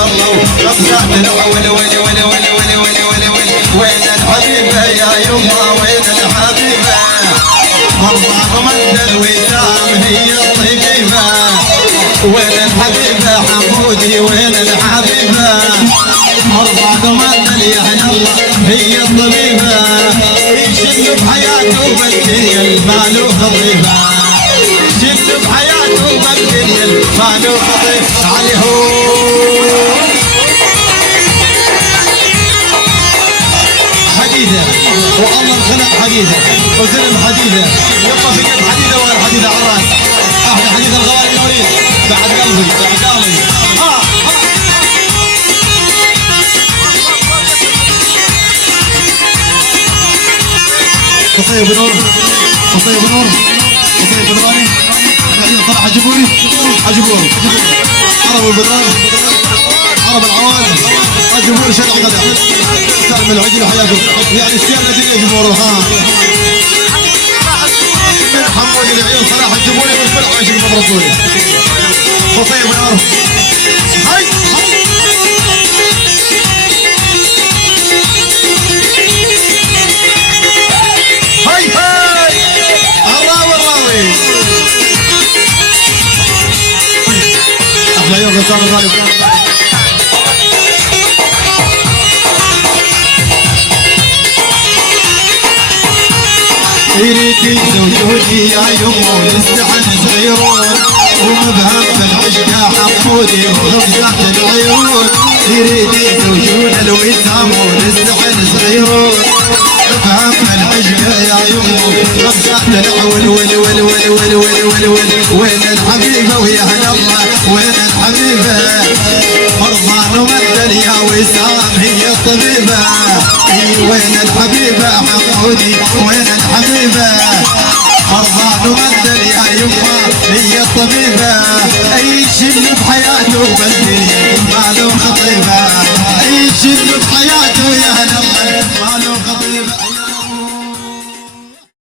والله رمزات الأول ولي ولي ولي ولي ولي ولي ولي وين الحبيبة يا يما وين الحبيبة مرضى ممد الوسام هي الطبيبة وين الحبيبة حمودي وين الحبيبة مرضى ممد يا الله هي الطبيبة يشد بحياته بالدنيا المال وخطيبة يشد بحياته بالدنيا المال وخطيبة عليه حديدة والله الخلق حديدة وزلم حديدة يبقى في قلب حديدة وغير حديدة على الراس احلى حديدة الغوالي النورين بعد قلبي بعد قلبي قصير بنور قصير بنور قصير بدراني صراحة عجبوني عجبوني عرب البدران عرب العوال عجبوني شارع غدا سالم العجل وحياته يعني السيارة الذين يجبروا ها من حمود العيون صراحة عجبوني والفرح عشان مبرطوني قصير بنور هاي احلى يوم غسان الغالب يريد زوجودي يا يمو يستحن صغيرون ومبهم بالعشق حمودي وغمزات العيون يريد زوجون الوسام ويستحن صغيرون مبهم بالعشق يا يمو غمزات العول ول ول ول ول ول ول ول وين الحبيبة ويا هلا الله وين الحبيبة مرضان ومدن يا وسام هي الطبيبة وين الحبيبة حمودي وين الحبيبة مرضان ومدن يا يما هي الطبيبة اي شيء بحياته بالدنيا ما له خطيبة